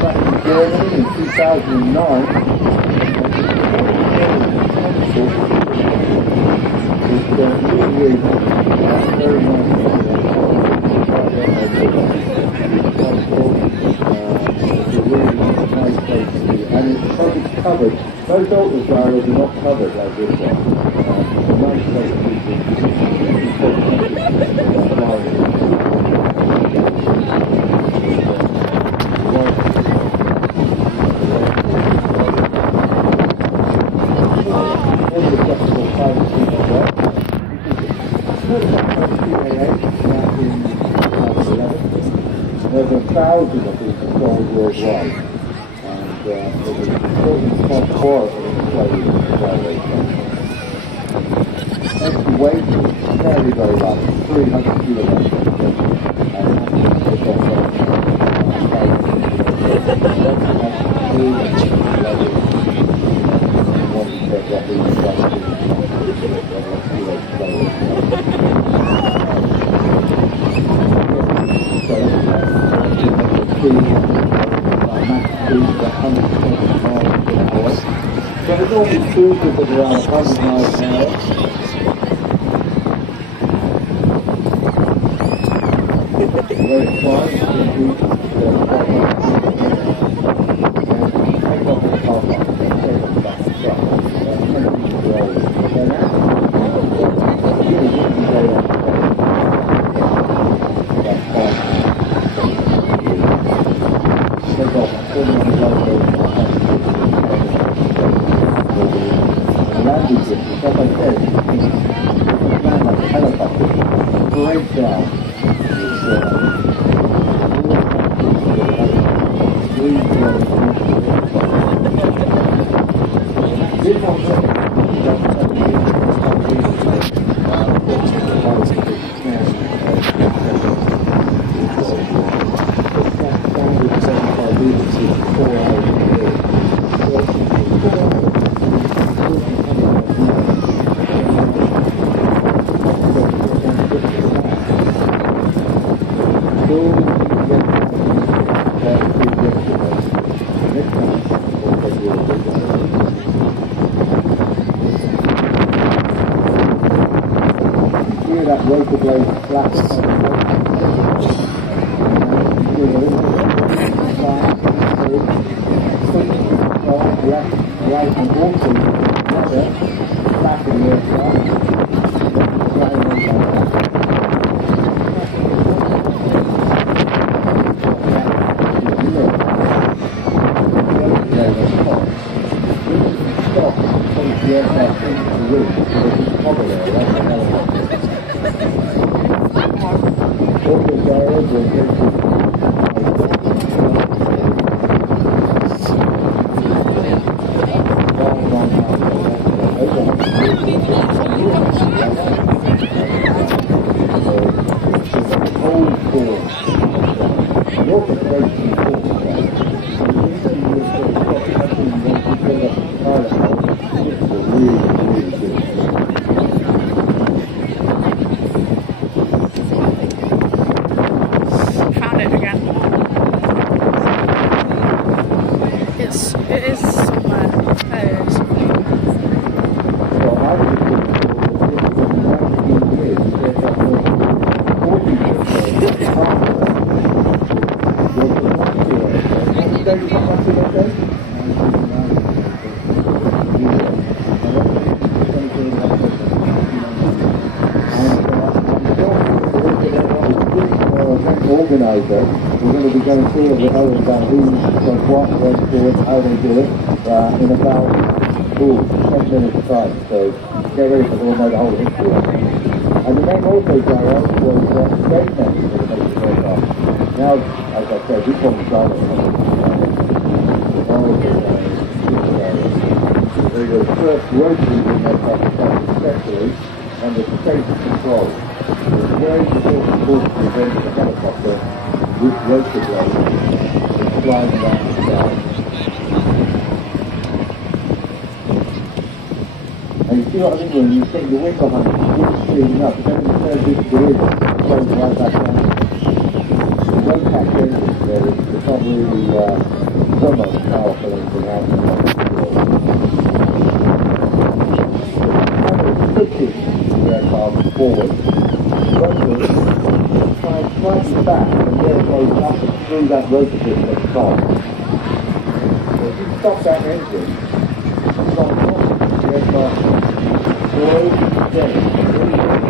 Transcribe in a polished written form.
Back in Germany in 2009, very nice place to be, and it's because it's covered. Most auto gyros are not covered like this one. It's a nice place to be. There's 1,000 of these sold worldwide, and there's a certain spot for it in the weight is very, very light, 300 kilograms. So it's all cruises at around 100 miles an hour. Very quiet, take off the car park, take it back to truck. Landing distance, as I said, it's land like a helicopter. Breakdown that rotor blade flash right and also together back in the aircraft. Stop, the aircraft into the room, so there's a cover there, like a helicopter. Auto gyros will get to It is somewhere. There it is. Organizer, we're going to be going through the whole about who does what, when to do it, how they do it, in about 10 minutes time. So get ready for we'll know the whole history of it. And the name also gyro was gate menu for the basic aircraft. Now, as I said, we call them gyro. They're the first rotary aircraft successfully under state control. It's very important to prevent the helicopter with rotor blades from flying around the sky. And you see what I mean when you take your wing behind it, it's speeding up, but then when you turn this to the wind, it goes right back down. The low-pack engine, so it's not really so much powerful anything else. Pitching the aircraft forward. Rotors try slightly back and there it goes up and through that rotor disc at the top. So if you stop that engine, it's on top, the aircraft slows down, really